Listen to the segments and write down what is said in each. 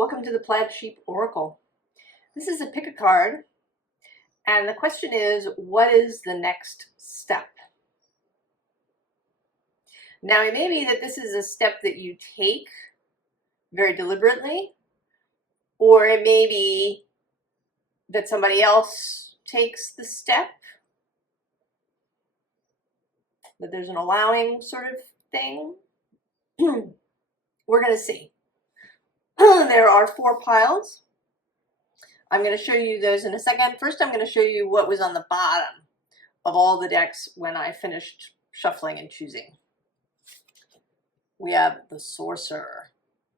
Welcome to the Plaid Sheep Oracle. This is a pick a card, and the question is, what is the next step? Now, it may be that this is a step that you take very deliberately, or it may be that somebody else takes the step, that there's an allowing sort of thing. We're going to see. There are 4 piles. I'm going to show you those in a second. First, I'm going to show you what was on the bottom of all the decks when I finished shuffling and choosing. We have the Sorcerer.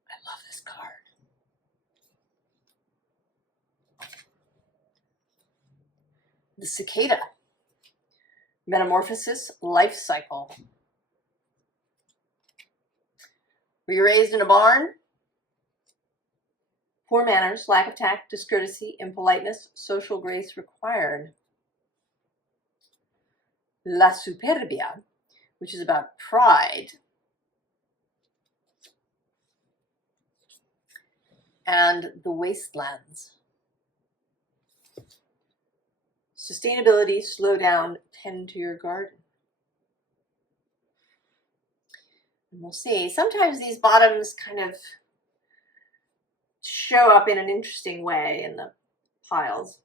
I love this card. The Cicada. Metamorphosis, Life Cycle. Were you raised in a barn? Poor manners, lack of tact, discourtesy, impoliteness, social grace required. La Superbia, which is about pride. And the Wastelands. Sustainability, slow down, tend to your garden. And we'll see. Sometimes these bottoms kind of show up in an interesting way in the piles.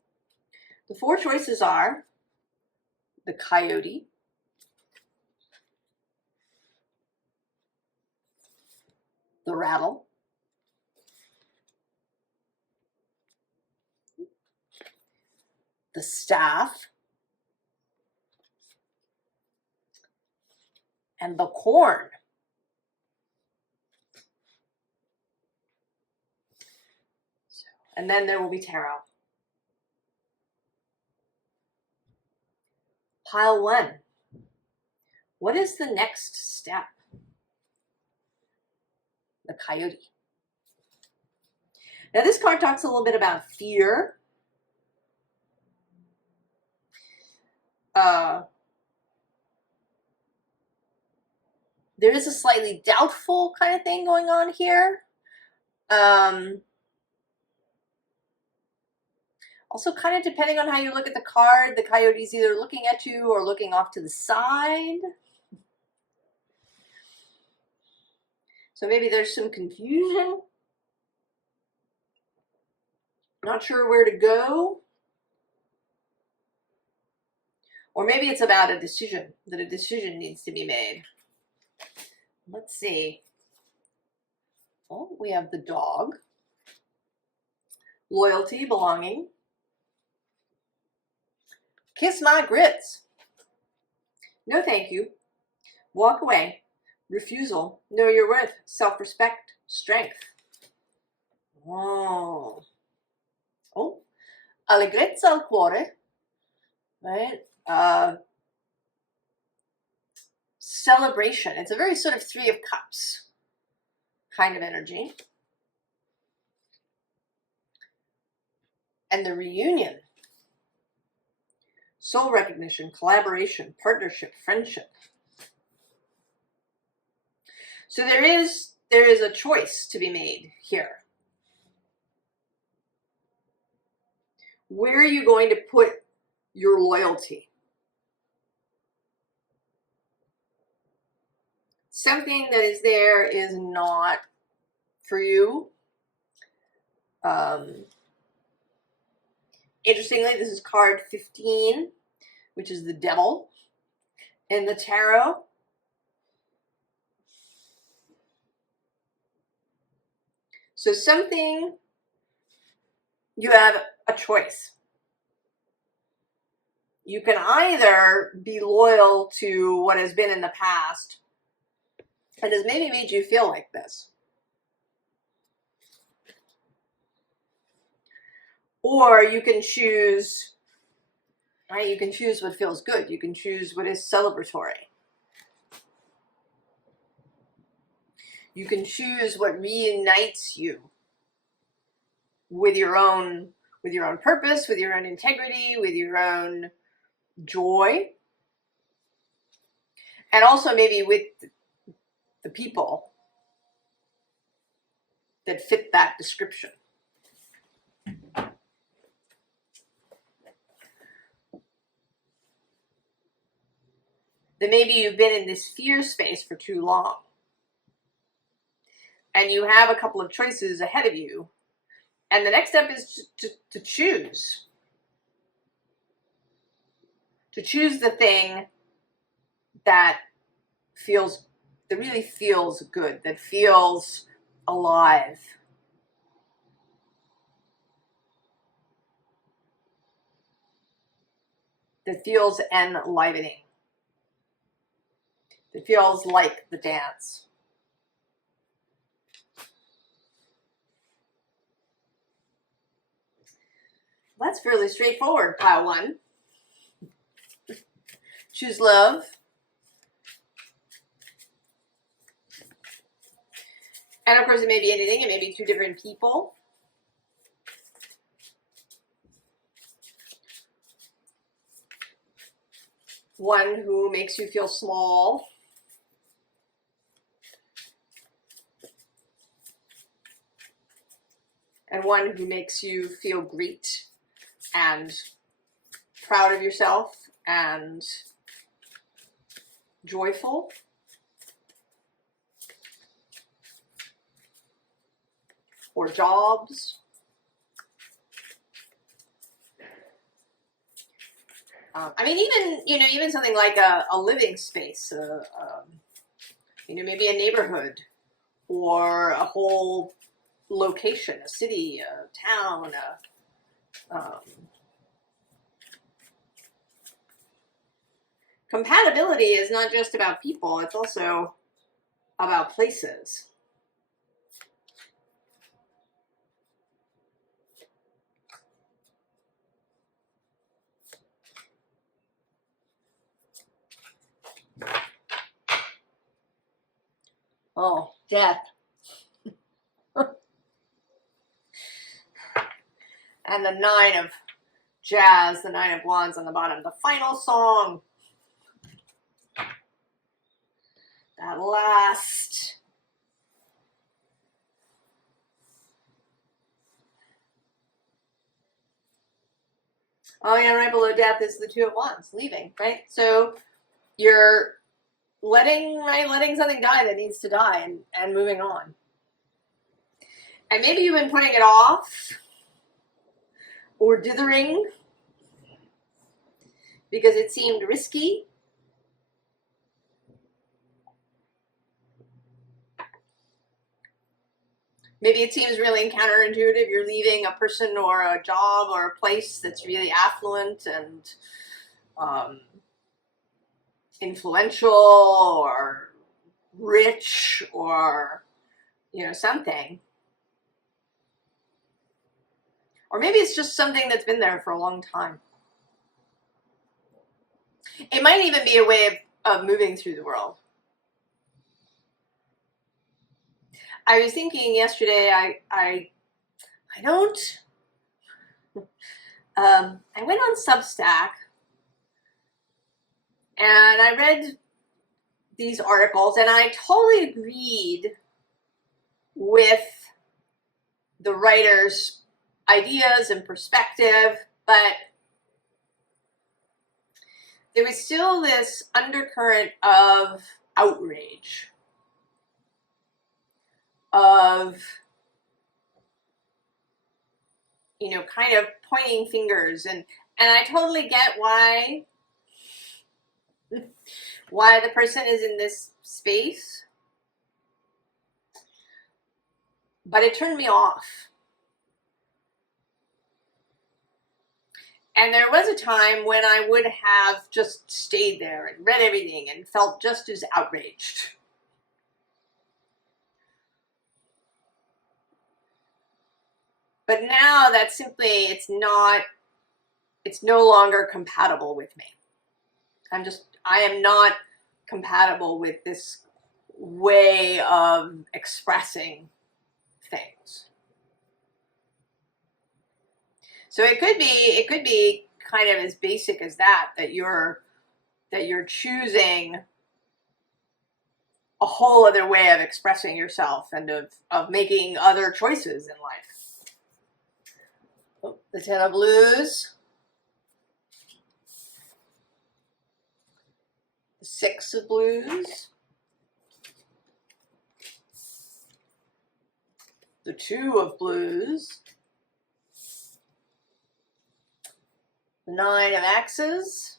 The 4 choices are the Coyote, the Rattle, the Staff, and the Corn. And then there will be tarot. Pile 1. What is the next step? The Coyote. Now this card talks a little bit about fear. There is a slightly doubtful kind of thing going on here. Also, kind of depending on how you look at the card, the Coyote's either looking at you or looking off to the side. So maybe there's some confusion. Not sure where to go. Or maybe it's about a decision, that a decision needs to be made. Let's see. Oh, we have the Dog. Loyalty, belonging. Kiss my grits. No thank you. Walk away. Refusal. Know your worth. Self-respect. Strength. Oh. Oh. Allegrezza al cuore. Right? Celebration. It's a very sort of 3 of Cups kind of energy. And the Reunion. Soul recognition, collaboration, partnership, friendship. So there is a choice to be made here. Where are you going to put your loyalty? Something that is there is not for you. Interestingly, this is card 15, which is the Devil in the tarot. So something, you have a choice. You can either be loyal to what has been in the past and has maybe made you feel like this. Or you can choose, right? You can choose what feels good. You can choose what is celebratory. You can choose what reunites you with your own purpose, with your own integrity, with your own joy, and also maybe with the people that fit that description. Then maybe you've been in this fear space for too long, and you have a couple of choices ahead of you, and the next step is to choose. To choose the thing that really feels good, that feels alive. That feels enlivening. That feels like the dance. That's fairly straightforward, pile one. Choose love. And of course, it may be anything. It may be two different people. One who makes you feel small. And one who makes you feel great and proud of yourself and joyful. Or jobs. I mean, even something like a living space, maybe a neighborhood or a whole location, a city, a town. Compatibility is not just about people, it's also about places. Oh, death. And the 9 of jazz, the 9 of wands on the bottom. The final song. That last. Oh yeah, right below death is the 2 of wands, leaving, right? So you're letting something die that needs to die and moving on. And maybe you've been putting it off or dithering because it seemed risky. Maybe it seems really counterintuitive. You're leaving a person or a job or a place that's really affluent and influential or rich or, something. Or maybe it's just something that's been there for a long time. It might even be a way of moving through the world. I was thinking yesterday, I went on Substack and I read these articles and I totally agreed with the writer's ideas and perspective, but there was still this undercurrent of outrage, of, kind of pointing fingers. And I totally get why the person is in this space, but it turned me off. And there was a time when I would have just stayed there and read everything and felt just as outraged. But now that simply, it's no longer compatible with me. I am not compatible with this way of expressing things. So it could be kind of as basic as that you're choosing a whole other way of expressing yourself and of making other choices in life. Oh, the Ten of Blues. The Six of Blues. The Two of Blues. The Nine of Axes.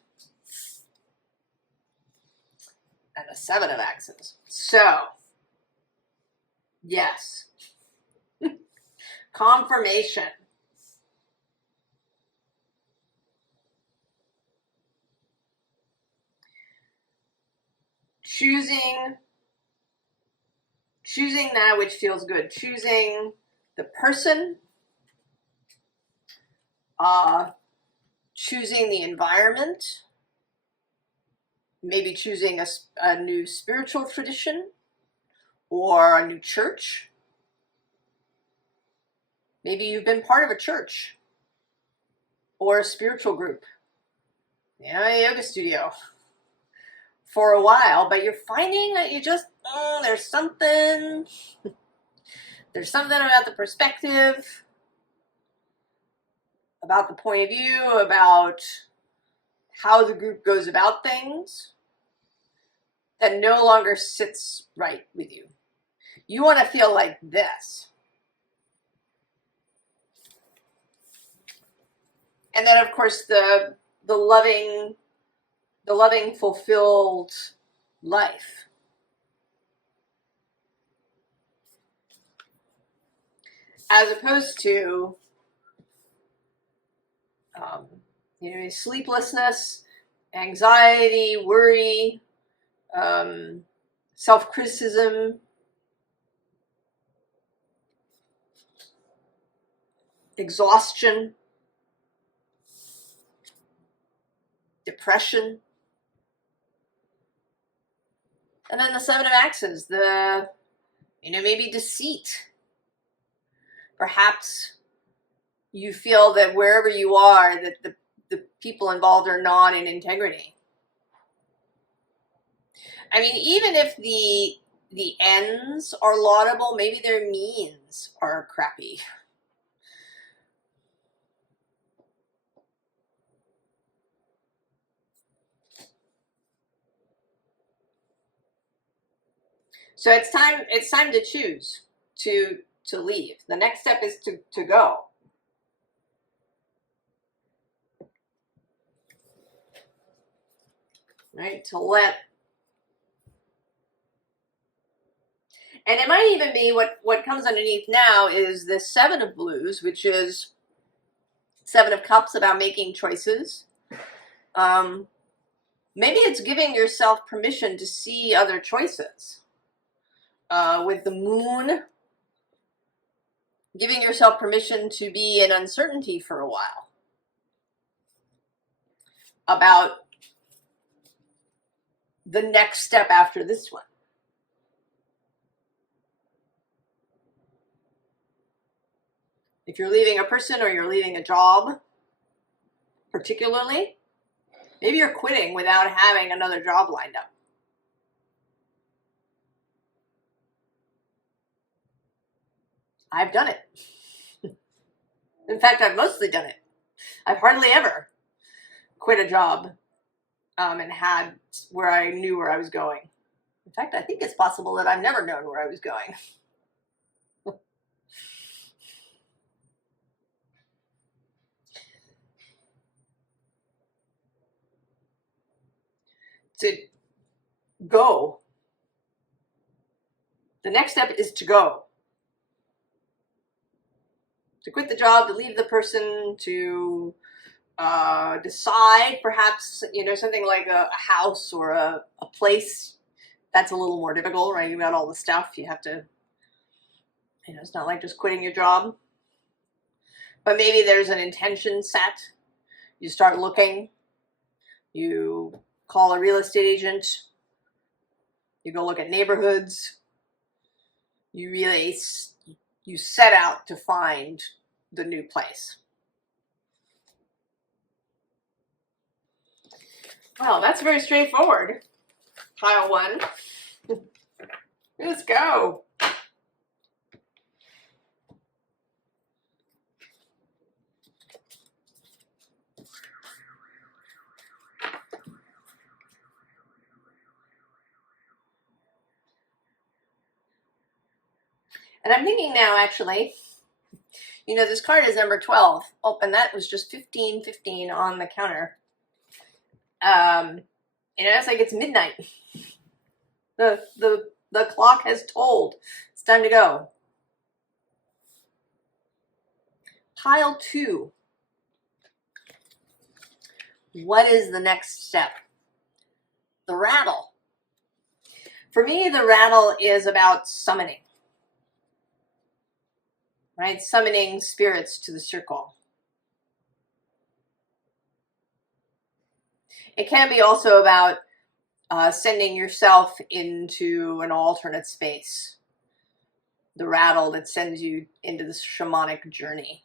And the Seven of Axes. So, yes. Confirmation. Choosing that which feels good. Choosing the person. Choosing the environment. Maybe choosing a new spiritual tradition or a new church. Maybe you've been part of a church or a spiritual group, a yoga studio for a while, but you're finding that you just, there's something about the perspective, about the point of view, about how the group goes about things that no longer sits right with you. You want to feel like this. And then, of course, the loving, fulfilled life. As opposed to, sleeplessness, anxiety, worry, self-criticism, exhaustion, depression. And then the Seven of Axes, maybe deceit. Perhaps you feel that wherever you are, that the people involved are not in integrity. I mean, even if the ends are laudable, maybe their means are crappy. So it's time to choose to leave. The next step is to go. Right? To let. And it might even be what comes underneath now is the Seven of Blues, which is Seven of Cups, about making choices. Maybe it's giving yourself permission to see other choices. With the Moon, giving yourself permission to be in uncertainty for a while about the next step after this one. If you're leaving a person or you're leaving a job, particularly, maybe you're quitting without having another job lined up. I've done it. In fact, I've mostly done it. I've hardly ever quit a job and had where I knew where I was going. In fact, I think it's possible that I've never known where I was going. To go. The next step is to go. To quit the job, to leave the person, to decide perhaps, something like a house or a place. That's a little more difficult, right? You've got all the stuff. You have to, it's not like just quitting your job. But maybe there's an intention set. You start looking. You call a real estate agent. You go look at neighborhoods. You set out to find the new place. Well, that's very straightforward. Pile one. Let's go. And I'm thinking now, actually, you know, this card is number 12. Oh, and that was just 15 on the counter. You know, it's like it's midnight. The clock has tolled. It's time to go. Pile 2. What is the next step? The rattle. For me, the rattle is about summoning. Right? Summoning spirits to the circle. It can be also about sending yourself into an alternate space. The rattle that sends you into this shamanic journey.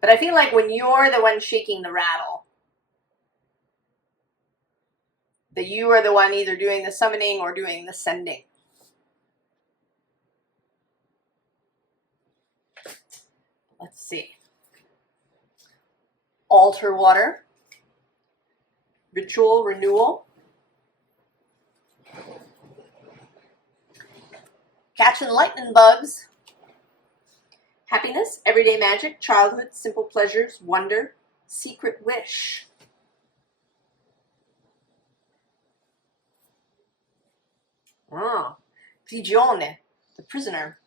But I feel like when you're the one shaking the rattle, that you are the one either doing the summoning or doing the sending. Let's see. Altar water. Ritual renewal. Catching lightning bugs. Happiness, everyday magic, childhood, simple pleasures, wonder, secret wish. Ah, prigione, the prisoner.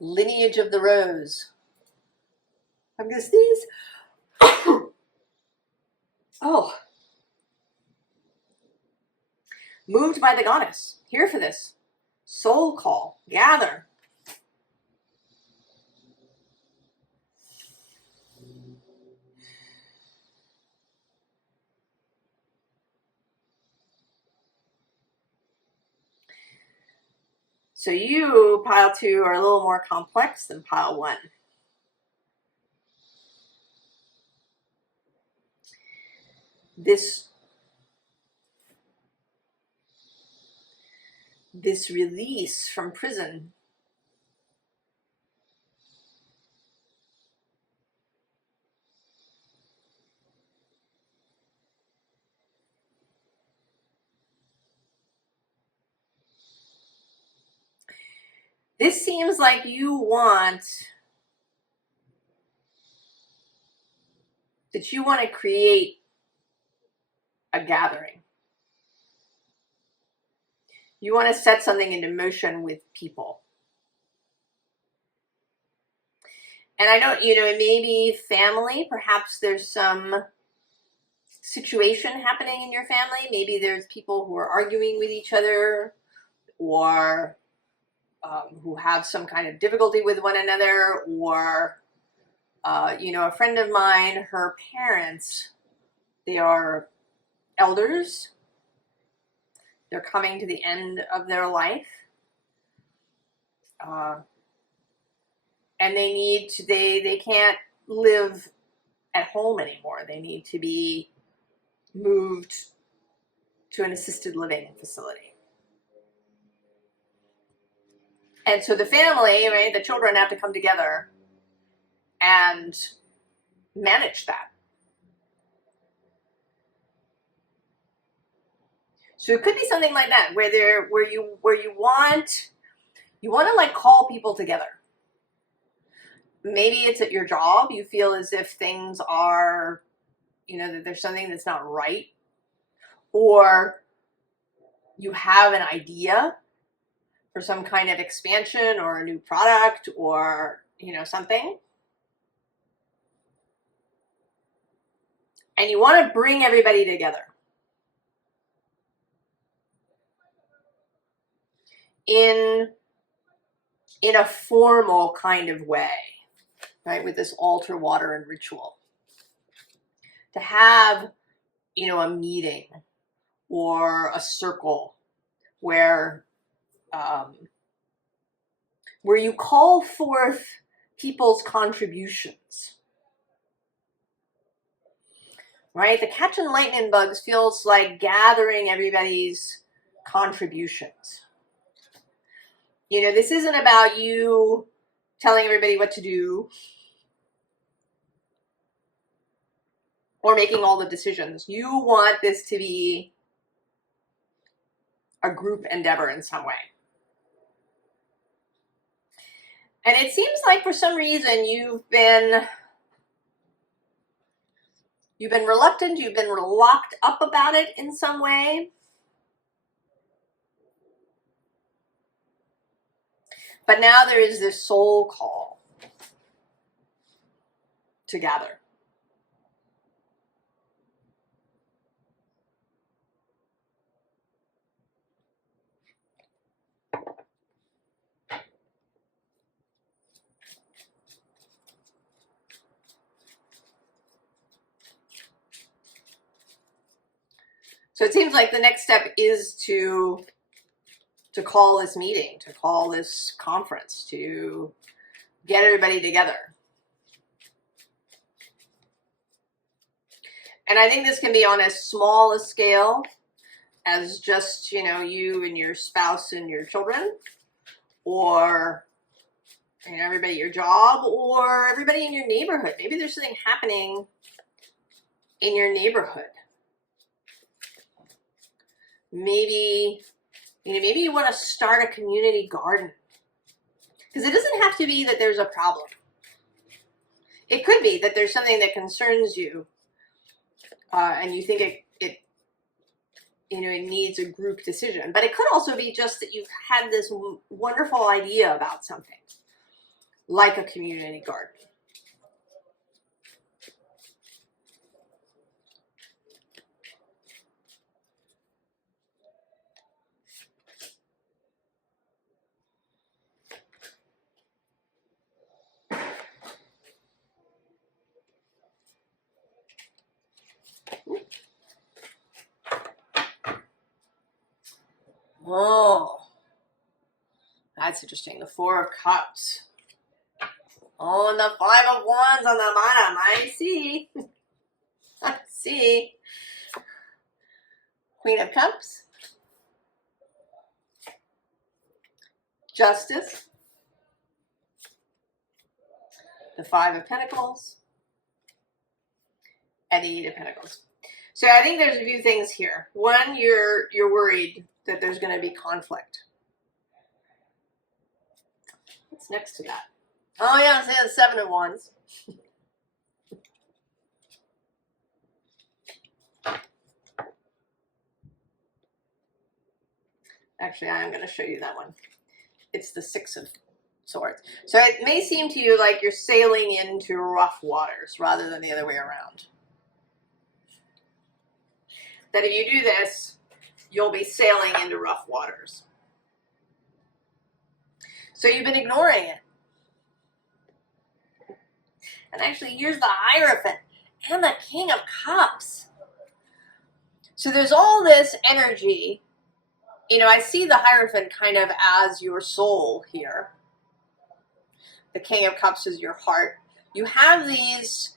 Lineage of the rose. I'm gonna sneeze. Oh. Moved by the goddess. Here for this. Soul call. Gather. So you, pile 2, are a little more complex than pile 1. This release from prison. This seems like you want to create a gathering. You want to set something into motion with people. And I don't, you know, maybe family, perhaps there's some situation happening in your family. Maybe there's people who are arguing with each other, or who have some kind of difficulty with one another, or, you know, a friend of mine, her parents, they are elders. They're coming to the end of their life. And they need to, they can't live at home anymore. They need to be moved to an assisted living facility. And so the family, right, the children have to come together and manage that. So it could be something like that, where you want to like call people together. Maybe it's at your job. You feel as if things are, you know, that there's something that's not right, or you have an idea for some kind of expansion or a new product, or, you know, something. And you want to bring everybody together in a formal kind of way, right? With this altar water and ritual. To have, you know, a meeting or a circle where you call forth people's contributions. right? The catching lightning bugs feels like gathering everybody's contributions. You know, this isn't about you telling everybody what to do or making all the decisions. You want this to be a group endeavor in some way. And it seems like for some reason you've been reluctant, you've been locked up about it in some way. But now there is this soul call to gather. So it seems like the next step is to call this meeting, to call this conference, to get everybody together. And I think this can be on as small a scale as just, you know, you and your spouse and your children, or, you know, everybody at your job, or everybody in your neighborhood. Maybe there's something happening in your neighborhood. Maybe, you know, maybe you want to start a community garden. Because it doesn't have to be that there's a problem. It could be that there's something that concerns you, and you think it you know, it needs a group decision. But it could also be just that you've had this wonderful idea about something, like a community garden. Oh, that's interesting. The Four of Cups. Oh, and the Five of Wands on the bottom. I see. I see. Queen of Cups. Justice. The Five of Pentacles. And the Eight of Pentacles. So I think there's a few things here. One, you're worried that there's going to be conflict. What's next to that? Oh yeah, it's the Seven of Wands. Actually, I am going to show you that one. It's the Six of Swords. So it may seem to you like you're sailing into rough waters rather than the other way around. That if you do this, you'll be sailing into rough waters. So you've been ignoring it. And actually, here's the Hierophant and the King of Cups. So there's all this energy. You know, I see the Hierophant kind of as your soul here. The King of Cups is your heart. You have these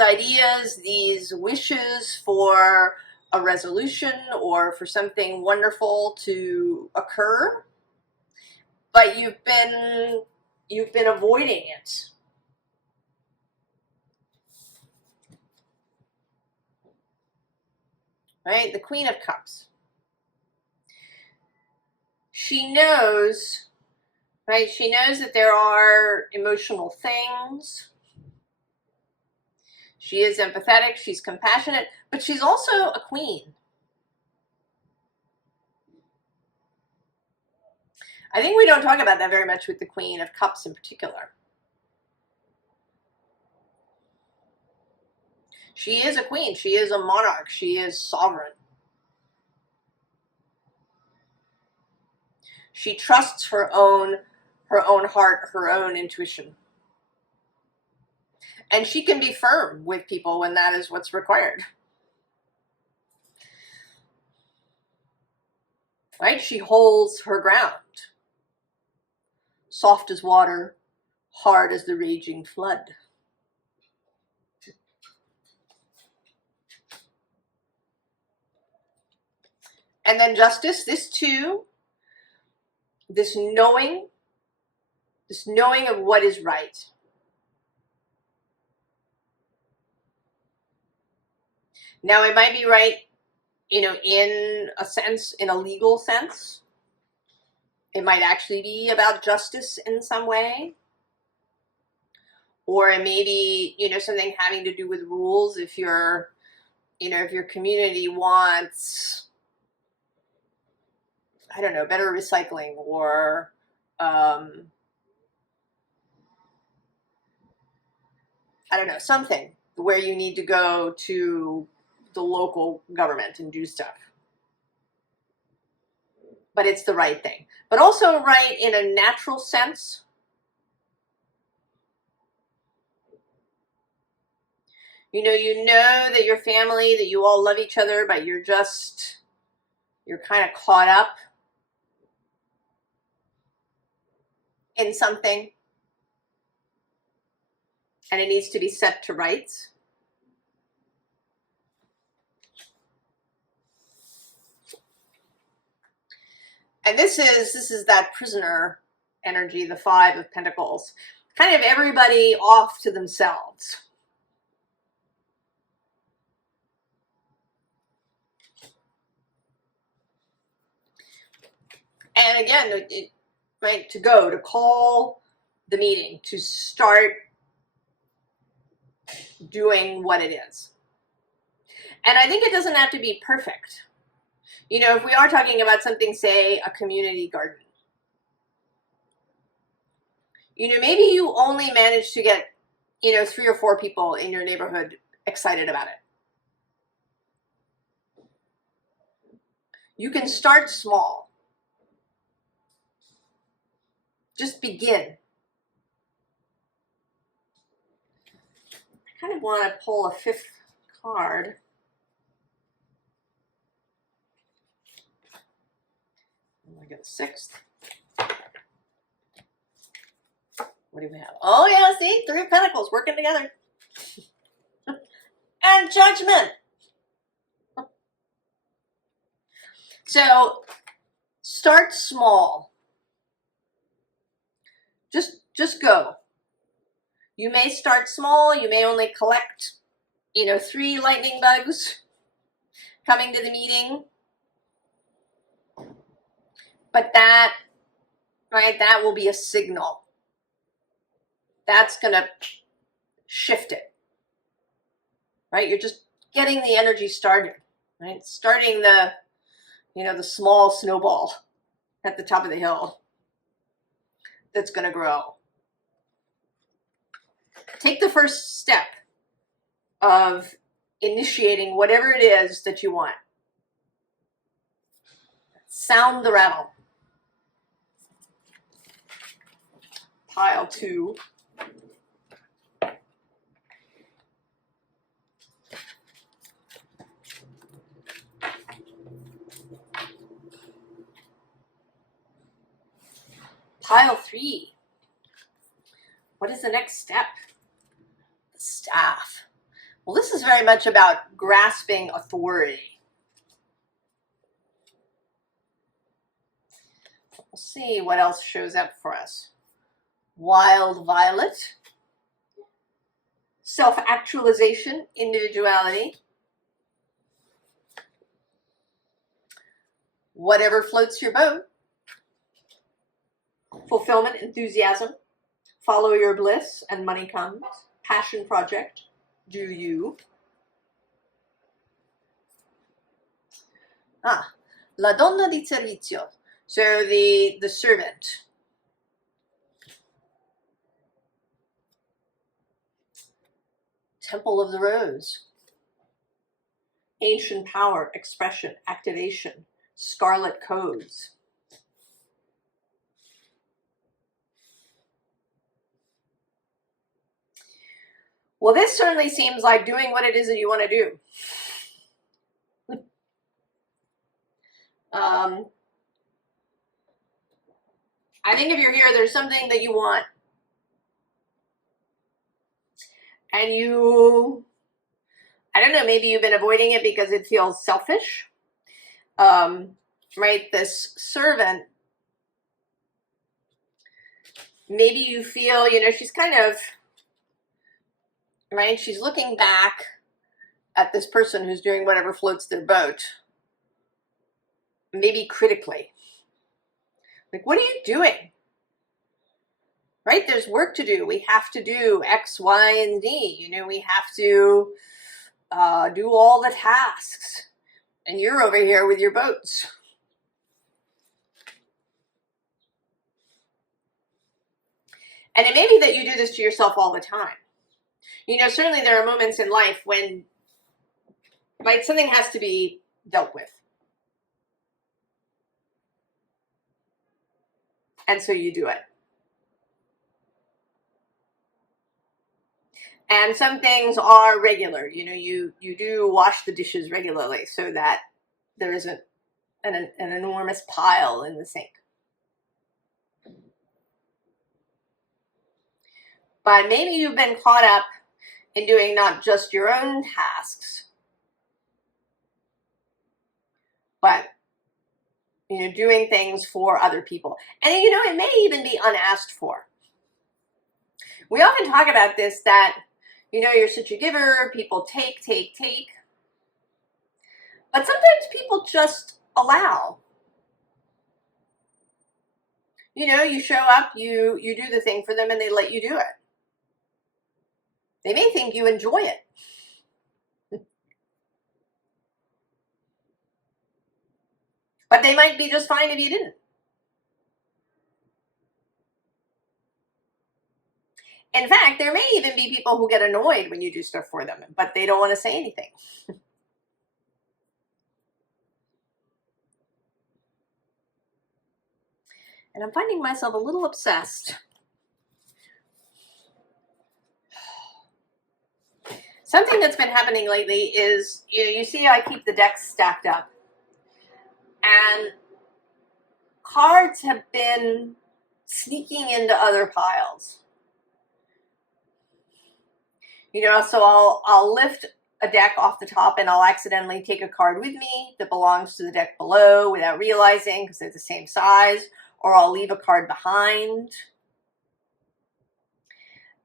ideas, these wishes for a resolution or for something wonderful to occur, but you've been avoiding it. Right? The Queen of Cups. She knows, right? She knows that there are emotional things. She is empathetic, she's compassionate, but she's also a queen. I think we don't talk about that very much with the Queen of Cups in particular. She is a queen, she is a monarch, she is sovereign. She trusts her own heart, her own intuition. And she can be firm with people when that is what's required. Right? She holds her ground. Soft as water, hard as the raging flood. And then justice, this too, this knowing of what is right. Now, it might be right, you know, in a sense, in a legal sense. It might actually be about justice in some way. Or it may be, you know, something having to do with rules. If you're, you know, if your community wants, I don't know, better recycling, or I don't know, something where you need to go to the local government and do stuff. But it's the right thing. But also right in a natural sense. You know that your family, that you all love each other, but you're kind of caught up in something, and it needs to be set to rights. And this is that prisoner energy, the Five of Pentacles. Kind of everybody off to themselves. And again, right, to call the meeting, to start doing what it is. And I think it doesn't have to be perfect. You know, if we are talking about something, say, a community garden, you know, maybe you only manage to get, you know, 3 or 4 people in your neighborhood excited about it. You can start small. Just begin. I kind of want to pull a 5th card. I get a 6th. What do we have? Oh yeah, see? 3 of Pentacles working together. And Judgment. So start small. Just go. You may start small. You may only collect, you know, 3 lightning bugs coming to the meeting. But that, right, that will be a signal. That's going to shift it. Right? You're just getting the energy started. Right? Starting the, you know, the small snowball at the top of the hill that's going to grow. Take the first step of initiating whatever it is that you want. Sound the rattle. Pile 2. Pile 3. What is the next step? The Staff. Well, this is very much about grasping authority. We'll see what else shows up for us. Wild Violet. Self-actualization, individuality. Whatever floats your boat. Fulfillment, enthusiasm. Follow your bliss and money comes. Passion project. Do you. La donna di servizio. So the servant. Temple of the Rose. Ancient power, expression, activation. Scarlet codes. Well, this certainly seems like doing what it is that you want to do. I think if you're here, there's something that you want. And you, I don't know, maybe you've been avoiding it because it feels selfish. right, this servant, maybe you feel, you know, she's kind of, right, she's looking back at this person who's doing whatever floats their boat, maybe critically. Like, what are you doing? Right? There's work to do. We have to do X, Y, and Z. You know, we have to do all the tasks. And you're over here with your boats. And it may be that you do this to yourself all the time. You know, certainly there are moments in life when, right, something has to be dealt with. And so you do it. And some things are regular. You know, you do wash the dishes regularly so that there isn't an enormous pile in the sink. But maybe you've been caught up in doing not just your own tasks, but, you know, doing things for other people. And, you know, it may even be unasked for. We often talk about this, that, you know, you're such a giver, people take. But sometimes people just allow. You know, you show up, you do the thing for them, and they let you do it. They may think you enjoy it. But they might be just fine if you didn't. In fact, there may even be people who get annoyed when you do stuff for them, but they don't want to say anything. And I'm finding myself a little obsessed. Something that's been happening lately is, you know, you see I keep the decks stacked up. And cards have been sneaking into other piles. You know, so I'll lift a deck off the top and I'll accidentally take a card with me that belongs to the deck below without realizing, because they're the same size, or I'll leave a card behind.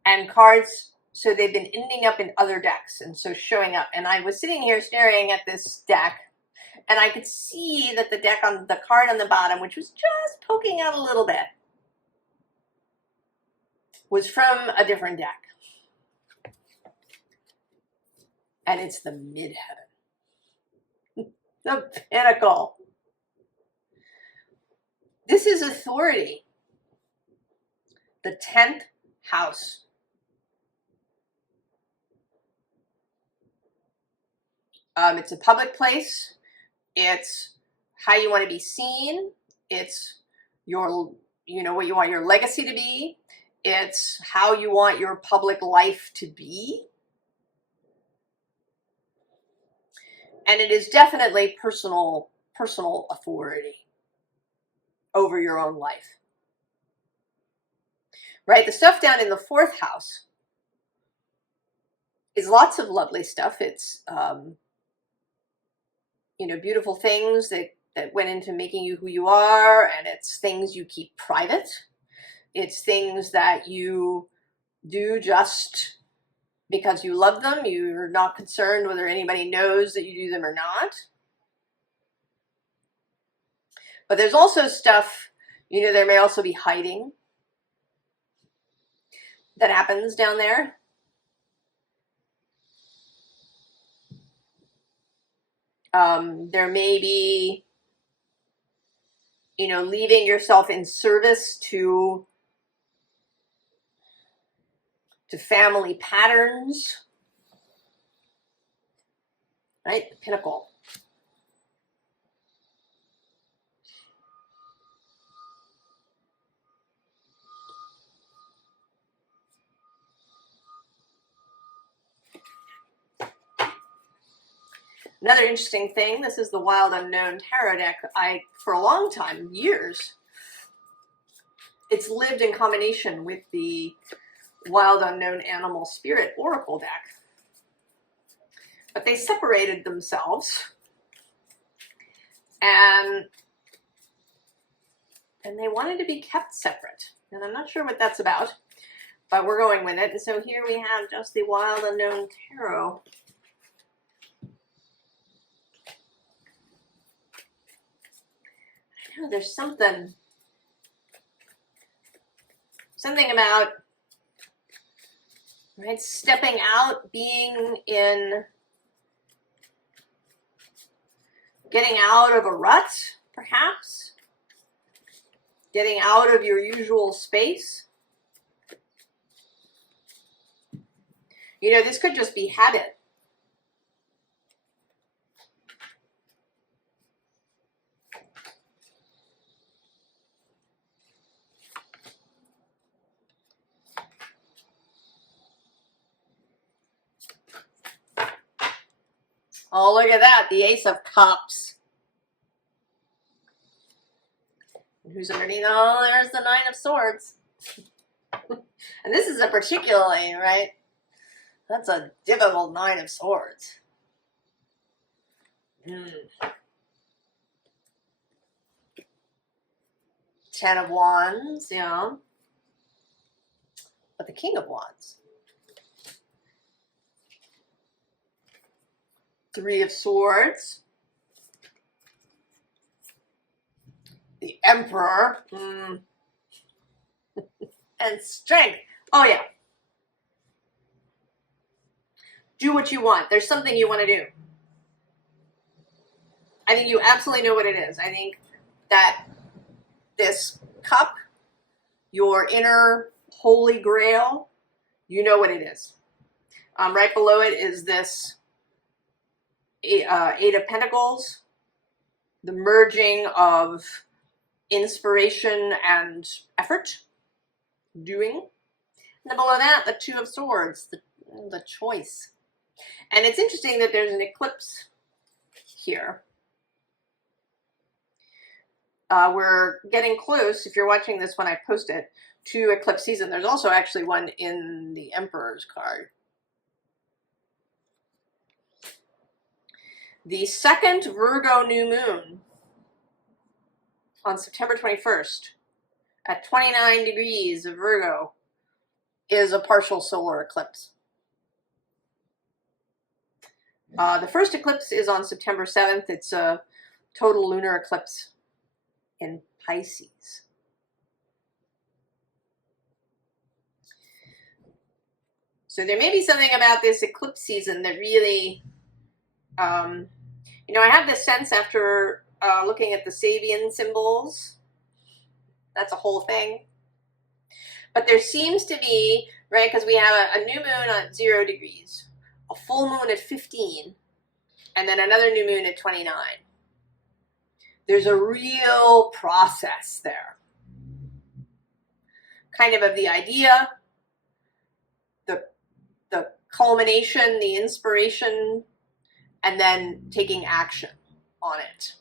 And cards, so they've been ending up in other decks and so showing up. And I was sitting here staring at this deck, and I could see that the card on the bottom, which was just poking out a little bit, was from a different deck. And it's the midheaven, the pinnacle. This is authority, the 10th house. It's a public place. It's how you want to be seen. It's your, you know, what you want your legacy to be. It's how you want your public life to be. And it is definitely personal authority over your own life. Right? The stuff down in the 4th house is lots of lovely stuff. It's, you know, beautiful things that went into making you who you are, and it's things you keep private. It's things that you do just because you love them. You're not concerned whether anybody knows that you do them or not. But there's also stuff, you know, there may also be hiding that happens down there. There may be, you know, leaving yourself in service to family patterns, right? The pinnacle. Another interesting thing, this is the Wild Unknown Tarot deck. For a long time, years, it's lived in combination with the Wild Unknown Animal Spirit Oracle deck. But they separated themselves. and they wanted to be kept separate. And I'm not sure what that's about, but we're going with it. And so here we have just the Wild Unknown Tarot. I know there's something about, right, stepping out, being in, getting out of a rut, perhaps, getting out of your usual space. You know, this could just be habit. Oh, look at that, the Ace of Cups. And who's underneath? Oh, there's the Nine of Swords. And this is a particularly, right? That's a difficult Nine of Swords. Ten of Wands, yeah. But the King of Wands. Three of Swords. The Emperor. And Strength. Oh, yeah. Do what you want. There's something you want to do. I think you absolutely know what it is. I think that this cup, your inner holy grail, you know what it is. Right below it is this Eight of Pentacles, the merging of inspiration and effort, doing. And then below that, the Two of Swords, the choice. And it's interesting that there's an eclipse here. We're getting close, if you're watching this when I post it, to eclipse season. There's also actually one in the Emperor's card. The second Virgo new moon on September 21st at 29 degrees of Virgo is a partial solar eclipse. The first eclipse is on September 7th. It's a total lunar eclipse in Pisces. So there may be something about this eclipse season that really, you know, I have this sense after looking at the Sabian symbols, that's a whole thing. But there seems to be, right, because we have a new moon at 0 degrees, a full moon at 15, and then another new moon at 29. There's a real process there. Kind of the idea, the culmination, the inspiration, and then taking action on it.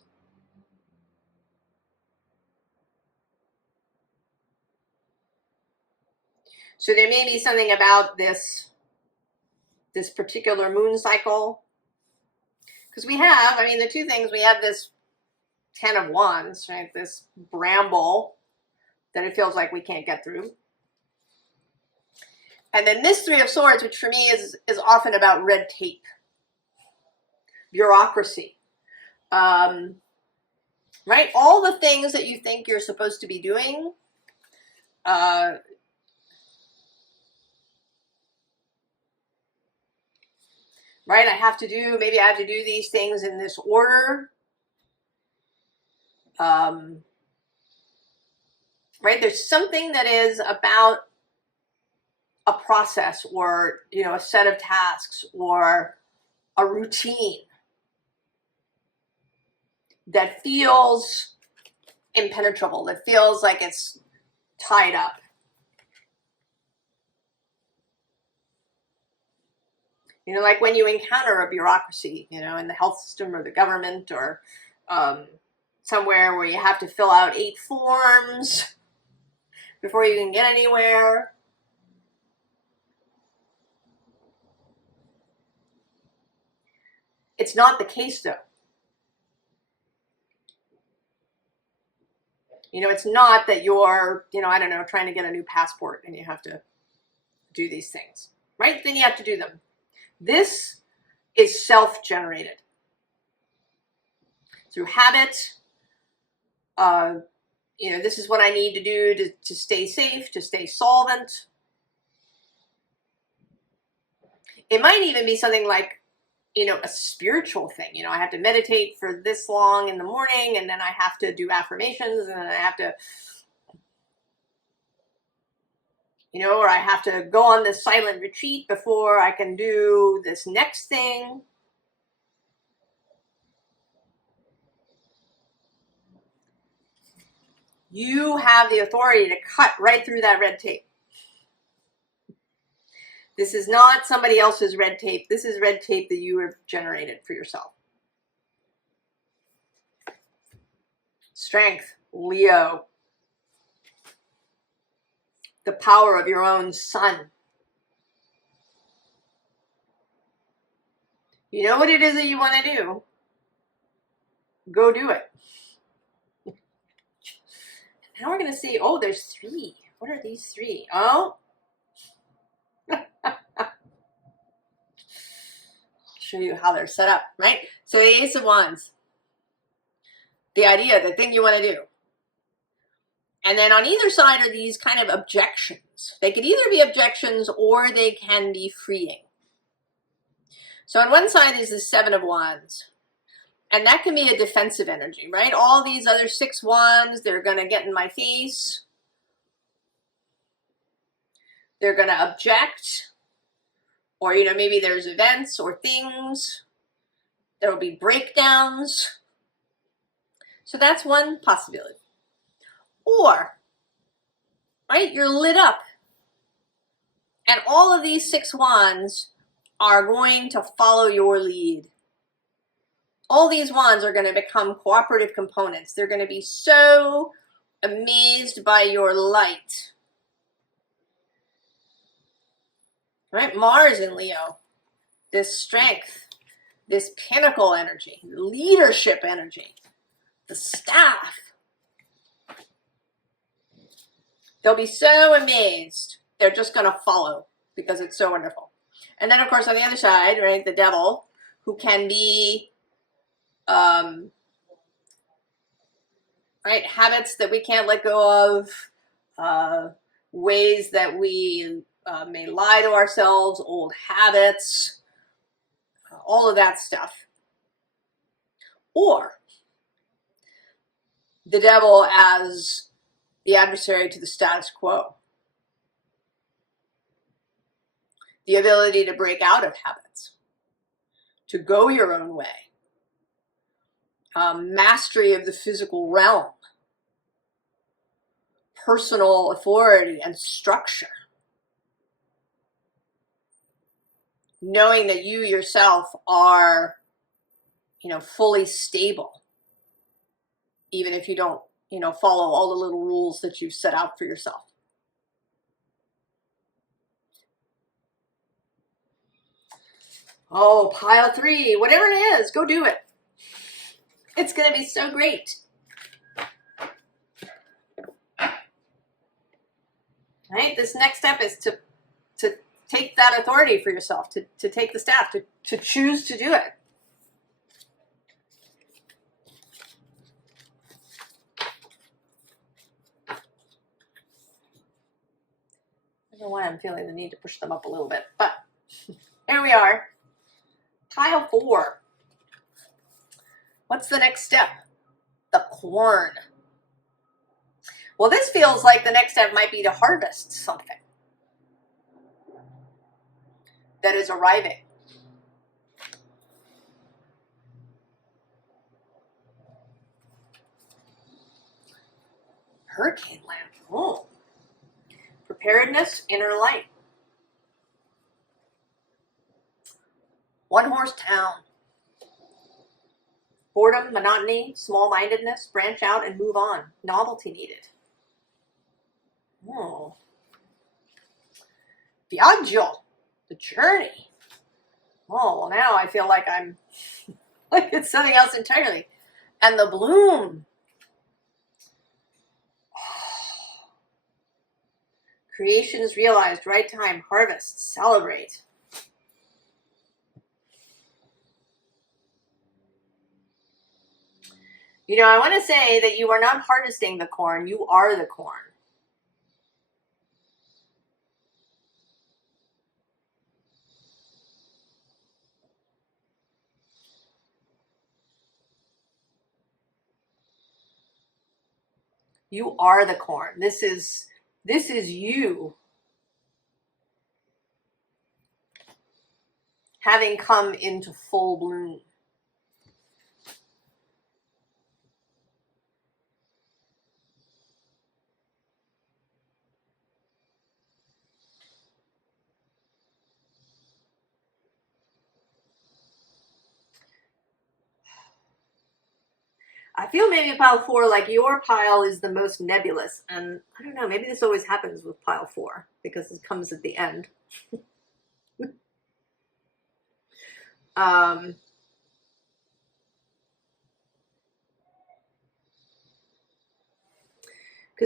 So there may be something about this particular moon cycle. Because we have, I mean, the two things, we have this Ten of Wands, right? This bramble that it feels like we can't get through. And then this Three of Swords, which for me is often about red tape, bureaucracy, right? All the things that you think you're supposed to be doing, right? Maybe I have to do these things in this order. Right? There's something that is about a process, or, you know, a set of tasks, or a routine that feels impenetrable, that feels like it's tied up. You know, like when you encounter a bureaucracy, you know, in the health system or the government, or somewhere where you have to fill out 8 forms before you can get anywhere. It's not the case, though. You know, it's not that you're, you know, I don't know, trying to get a new passport and you have to do these things, right? Then you have to do them. This is self-generated through habit. You know, this is what I need to do to stay safe, to stay solvent. It might even be something like, you know, a spiritual thing. You know, I have to meditate for this long in the morning, and then I have to do affirmations, and then I have to, you know, or I have to go on this silent retreat before I can do this next thing. You have the authority to cut right through that red tape. This is not somebody else's red tape. This is red tape that you have generated for yourself. Strength, Leo. The power of your own sun. You know what it is that you want to do. Go do it. Now we're going to see, oh, there's 3. What are these 3? Oh. Show you how they're set up, right? So the Ace of Wands, the idea, the thing you want to do. And then on either side are these kind of objections. They could either be objections or they can be freeing. So on one side is the 7 of Wands. And that can be a defensive energy, right? All these other 6 wands, they're going to get in my face. They're going to object. Or, you know, maybe there's events or things. There will be breakdowns. So that's one possibility. Or, right, you're lit up. And all of these 6 wands are going to follow your lead. All these wands are going to become cooperative components. They're going to be so amazed by your light. Right? Mars in Leo. This strength, this pinnacle energy, leadership energy, the staff. They'll be so amazed. They're just going to follow because it's so wonderful. And then, of course, on the other side, right, the devil, who can be right, habits that we can't let go of, ways that we may lie to ourselves, old habits, all of that stuff. Or the devil as the adversary to the status quo. The ability to break out of habits, to go your own way. Mastery of the physical realm. Personal authority and structure. Knowing that you yourself are, you know, fully stable. Even if you don't, you know, follow all the little rules that you've set out for yourself. Oh, pile 3, whatever it is, go do it. It's going to be so great. Right? This next step is to take that authority for yourself, to take the staff, to choose to do it. I don't know why I'm feeling the need to push them up a little bit, but here we are. Pile 4. What's the next step? The corn. Well, this feels like the next step might be to harvest something that is arriving. Hurricane lamp. Oh. Preparedness, inner light. One horse town. Boredom, monotony, small-mindedness, branch out and move on. Novelty needed. Oh. Viaggio, the journey. Oh, well, now I feel like I'm like it's something else entirely. And the bloom. Creation is realized, right time, harvest, celebrate. You know, I want to say that you are not harvesting the corn, you are the corn. You are the corn. This is you having come into full bloom. I feel maybe pile 4, like your pile is the most nebulous. And I don't know, maybe this always happens with pile 4 because it comes at the end. Because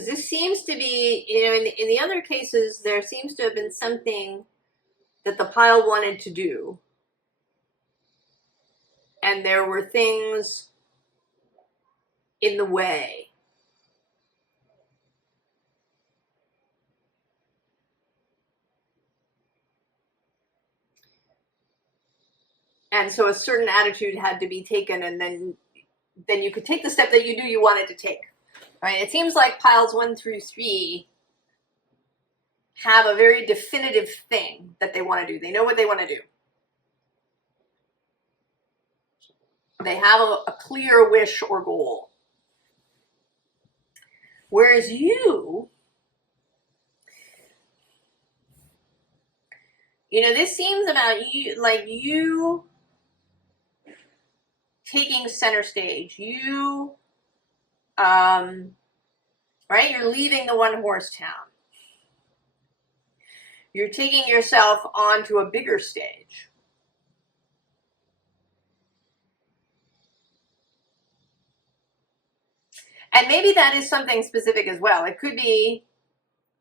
this seems to be, you know, in the other cases, there seems to have been something that the pile wanted to do. And there were things in the way. And so a certain attitude had to be taken, and then you could take the step that you knew you wanted to take. Right? It seems like piles 1 through 3 have a very definitive thing that they want to do. They know what they want to do. They have a clear wish or goal. Whereas you know, this seems about you, like you taking center stage. You, right? You're leaving the one horse town. You're taking yourself onto a bigger stage. And maybe that is something specific as well. It could be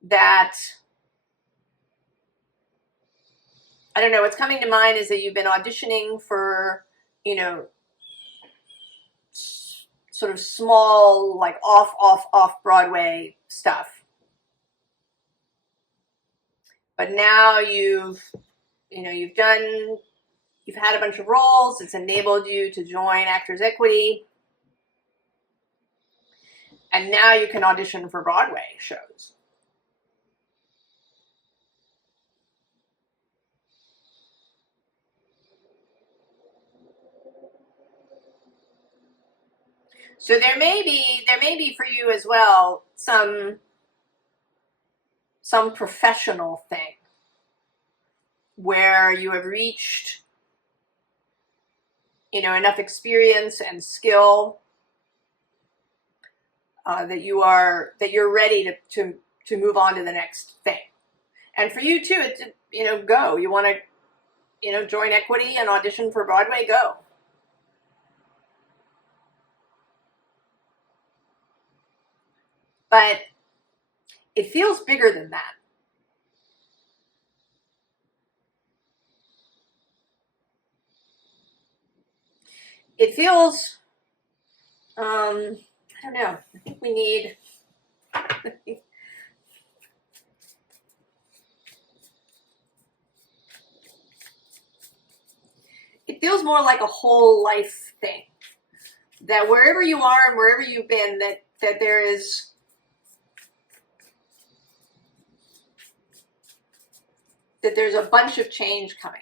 that, I don't know, what's coming to mind is that you've been auditioning for, you know, sort of small, like off Broadway stuff. But now you've had a bunch of roles. It's enabled you to join Actors Equity. And now you can audition for Broadway shows. So there may be for you as well some professional thing where you have reached, you know, enough experience and skill that you're ready to move on to the next thing. And for you too, it's, you know, go. You want to, you know, join Equity and audition for Broadway, go. But it feels bigger than that. It feels, I don't know, I think we need, it feels more like a whole life thing. That wherever you are and wherever you've been, that there's a bunch of change coming.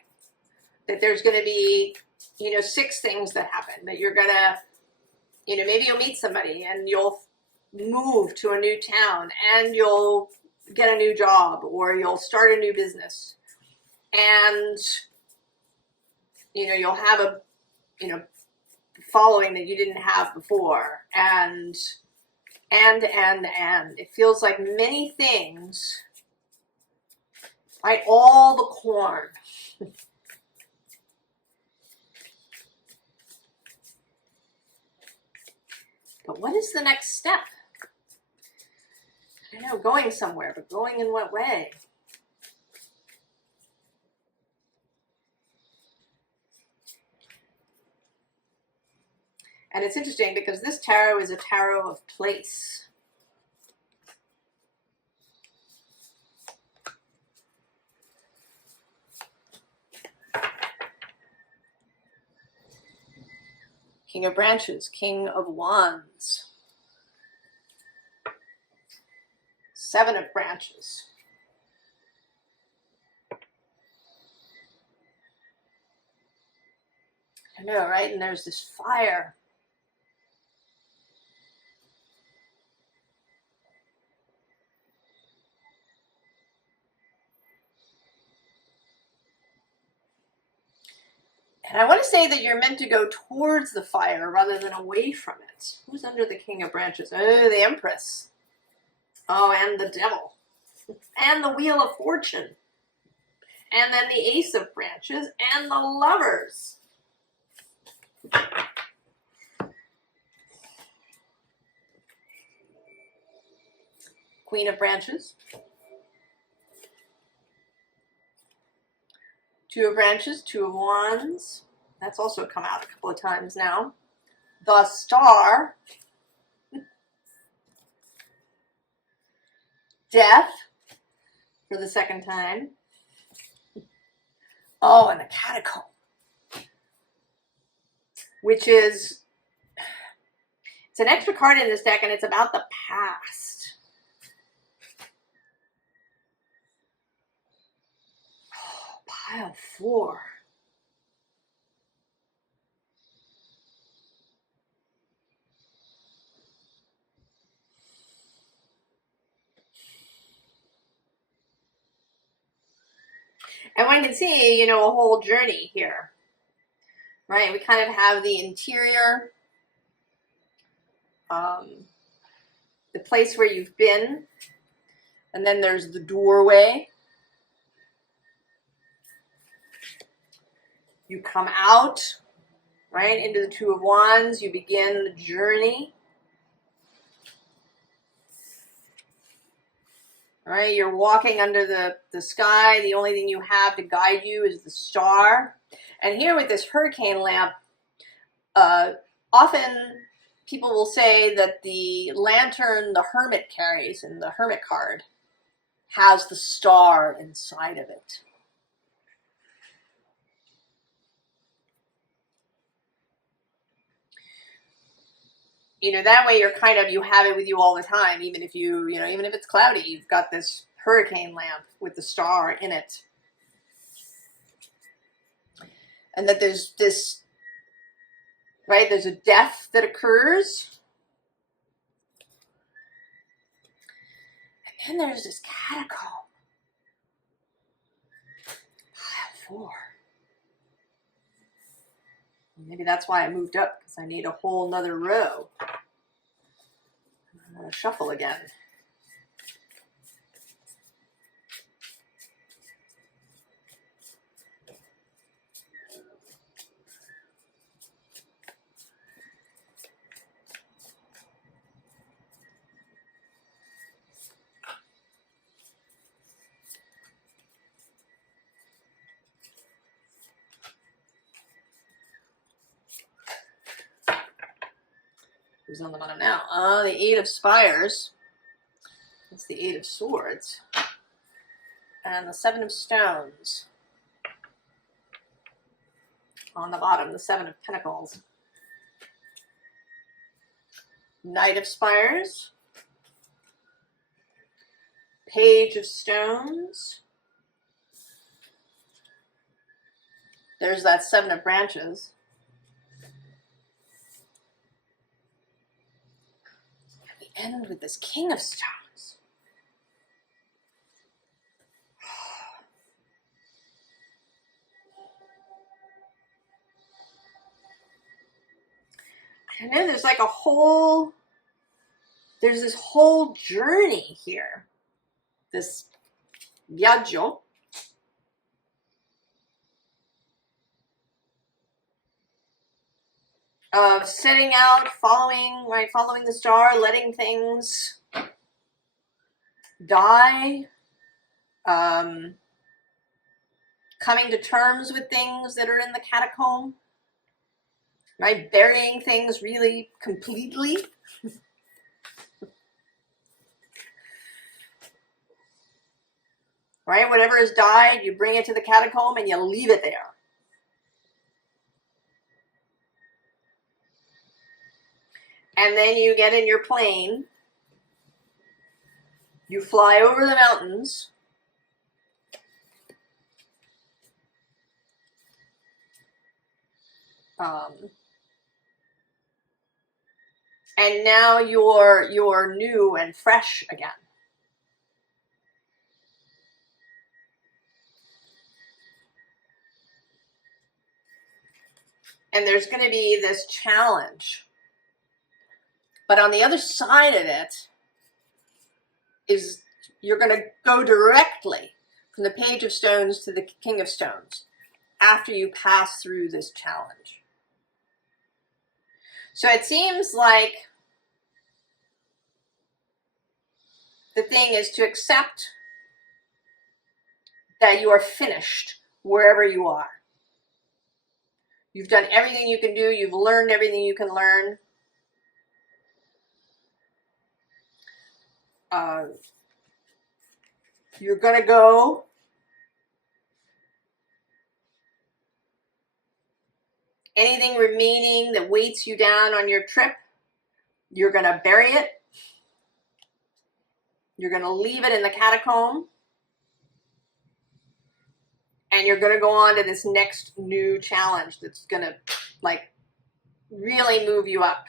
That there's going to be, you know, 6 things that happen. That you're going to, you know, maybe you'll meet somebody and you'll move to a new town and you'll get a new job or you'll start a new business. And, you know, you'll have a, you know, following that you didn't have before. And it feels like many things, right? All the corn. But what is the next step? I know, going somewhere, but going in what way? And it's interesting because this tarot is a tarot of place. King of Branches, King of Wands, Seven of Branches. I know, right? And there's this fire. And I want to say that you're meant to go towards the fire rather than away from it. Who's under the King of Branches? Oh, the Empress. Oh, and the Devil. And the Wheel of Fortune. And then the Ace of Branches and the Lovers. Queen of Branches. Two of Branches, Two of Wands. That's also come out a couple of times now. The Star. Death for the second time. Oh, and the Catacomb, which is, it's an extra card in this deck, and it's about the past. Oh, pile 4. And one can see, you know, a whole journey here, right? We kind of have the interior, the place where you've been, and then there's the doorway. You come out, right, into the Two of Wands. You begin the journey. All right, you're walking under the sky. The only thing you have to guide you is the star. And here with this hurricane lamp, often people will say that the lantern the hermit carries in the hermit card has the star inside of it. You know, that way you're kind of, you have it with you all the time, even if you know, even if it's cloudy, you've got this hurricane lamp with the star in it. And that there's this, right, there's a death that occurs. And then there's this catacomb. Pile 4. Maybe that's why I moved up, because I need a whole nother row. I'm going to shuffle again. Who's on the bottom now? The Eight of Spires. That's the Eight of Swords. And the Seven of Stones. On the bottom, the Seven of Pentacles. Knight of Spires. Page of Stones. There's that Seven of Branches. End with this King of Stones. I know there's like a whole, there's this whole journey here. This viaggio. Of setting out, following, right, following the star, letting things die, coming to terms with things that are in the catacomb, right? Burying things really completely. Right? Whatever has died, you bring it to the catacomb and you leave it there. And then you get in your plane, you fly over the mountains, and now you're new and fresh again. And there's going to be this challenge. But on the other side of it is you're going to go directly from the Page of Stones to the King of Stones after you pass through this challenge. So it seems like the thing is to accept that you are finished wherever you are. You've done everything you can do. You've learned everything you can learn. You're going to go anything remaining that weights you down on your trip, you're going to bury it. You're going to leave it in the catacomb. And you're going to go on to this next new challenge that's going to, like, really move you up.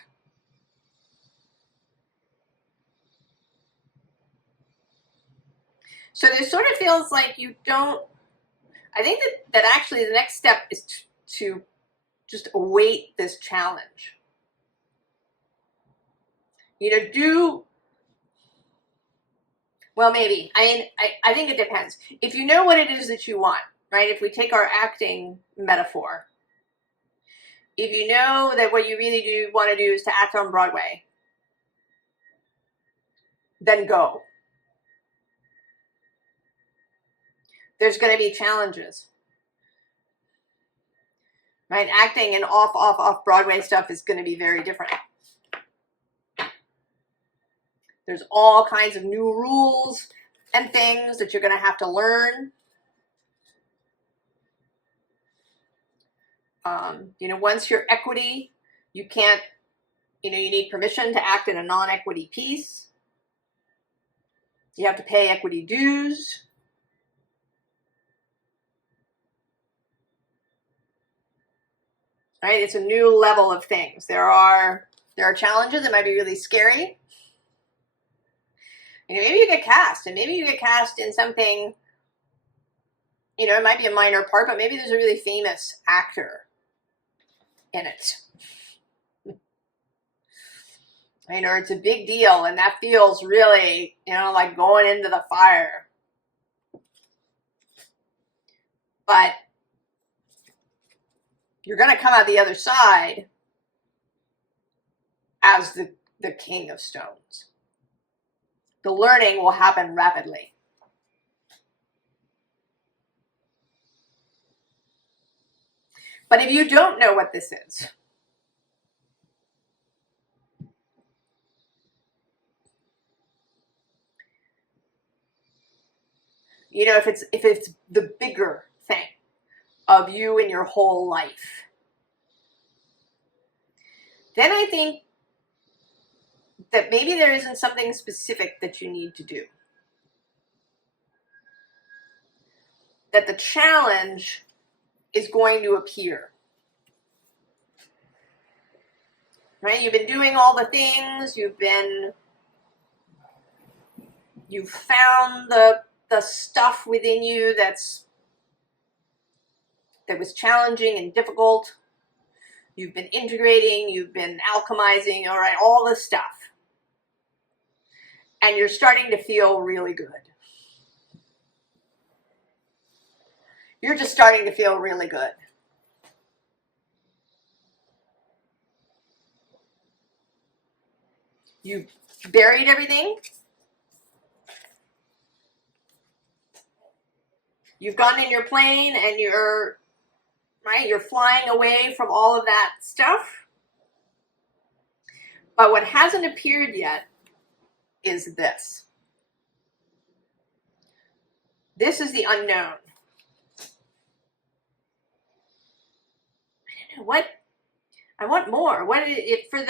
So there sort of feels like you don't, I think that actually the next step is to just await this challenge. You know, well, maybe. I think it depends. If you know what it is that you want, right? If we take our acting metaphor, if you know that what you really do want to do is to act on Broadway, then go. There's going to be challenges, right? Acting and off Broadway stuff is going to be very different. There's all kinds of new rules and things that you're going to have to learn. You know, once you're equity, you can't, you know, you need permission to act in a non-equity piece. You have to pay equity dues. Right? It's a new level of things. There are challenges that might be really scary. You know, maybe you get cast, and maybe you get cast in something, you know, it might be a minor part, but maybe there's a really famous actor in it. You know, it's a big deal, and that feels really, you know, like going into the fire. But you're going to come out the other side as the King of Stones. The learning will happen rapidly. But if you don't know what this is, you know, if it's the bigger thing of you and your whole life, then I think that maybe there isn't something specific that you need to do. That the challenge is going to appear. Right? You've been doing all the things, you've found the stuff within you that was challenging and difficult. You've been integrating, you've been alchemizing, all right, all this stuff. And you're starting to feel really good. You're just starting to feel really good. You've buried everything. You've gotten in your plane and you're flying away from all of that stuff. But what hasn't appeared yet is this. This is the unknown. I don't know what I want more. What it for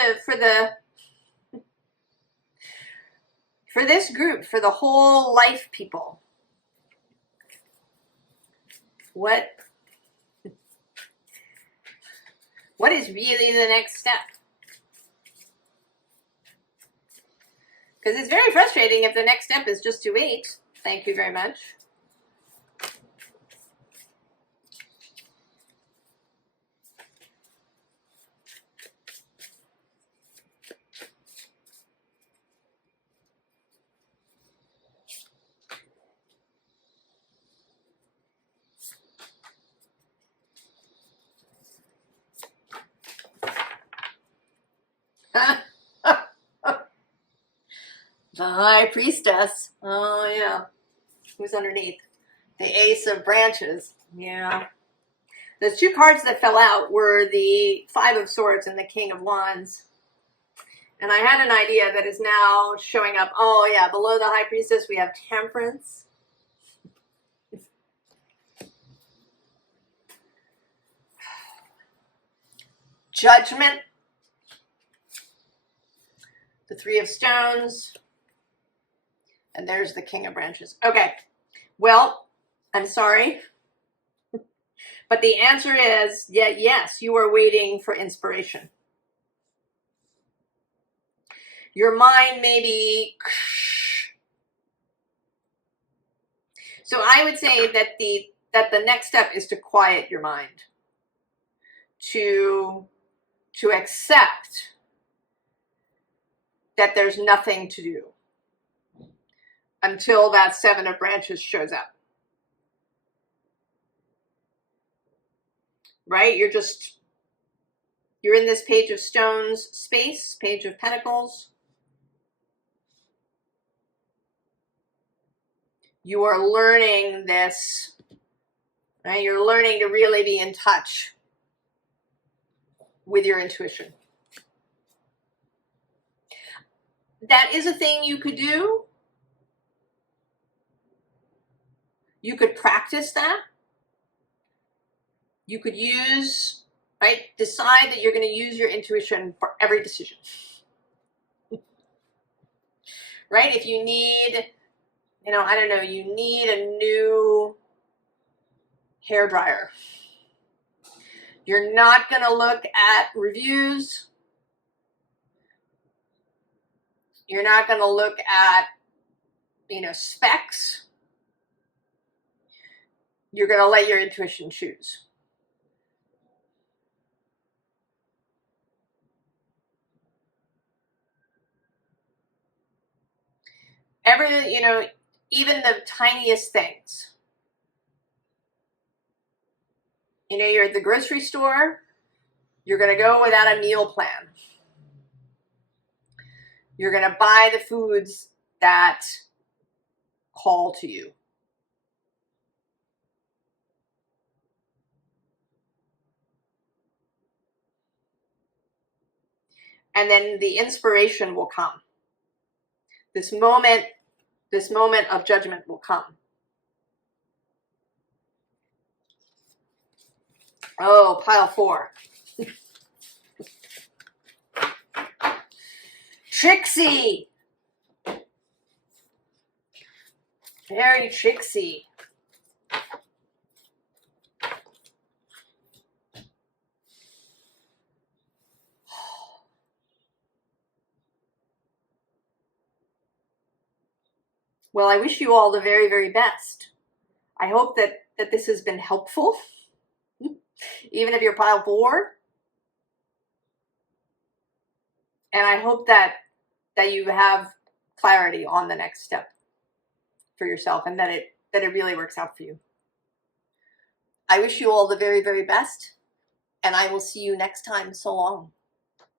this group, for the whole life people? What is really the next step? Because it's very frustrating if the next step is just to wait. Thank you very much. The High Priestess. Oh, yeah. Who's underneath? The Ace of Branches. Yeah. The two cards that fell out were the Five of Swords and the King of Wands. And I had an idea that is now showing up. Oh, yeah. Below the High Priestess, we have Temperance. Judgment. The Three of Stones. And there's the King of Branches. Okay. Well, I'm sorry. But the answer is, yeah, yes, you are waiting for inspiration. Your mind may be... So I would say that the next step is to quiet your mind. To accept that there's nothing to do until that Seven of Branches shows up. Right? You're in this Page of Stones space, Page of Pentacles. You are learning this, right? You're learning to really be in touch with your intuition. That is a thing you could do. You could practice that. You could use, right? Decide that you're going to use your intuition for every decision. Right? If you need, I don't know, you need a new hair dryer. You're not going to look at reviews. You're not going to look at, specs. You're going to let your intuition choose. Even the tiniest things. You're at the grocery store. You're going to go without a meal plan. You're going to buy the foods that call to you. And then the inspiration will come. This moment of judgment will come. Oh, pile 4. Tricksy. Very tricksy. Well, I wish you all the very, very best. I hope that this has been helpful, even if you're pile 4. And I hope that you have clarity on the next step for yourself, and that it really works out for you. I wish you all the very, very best, and I will see you next time. So long.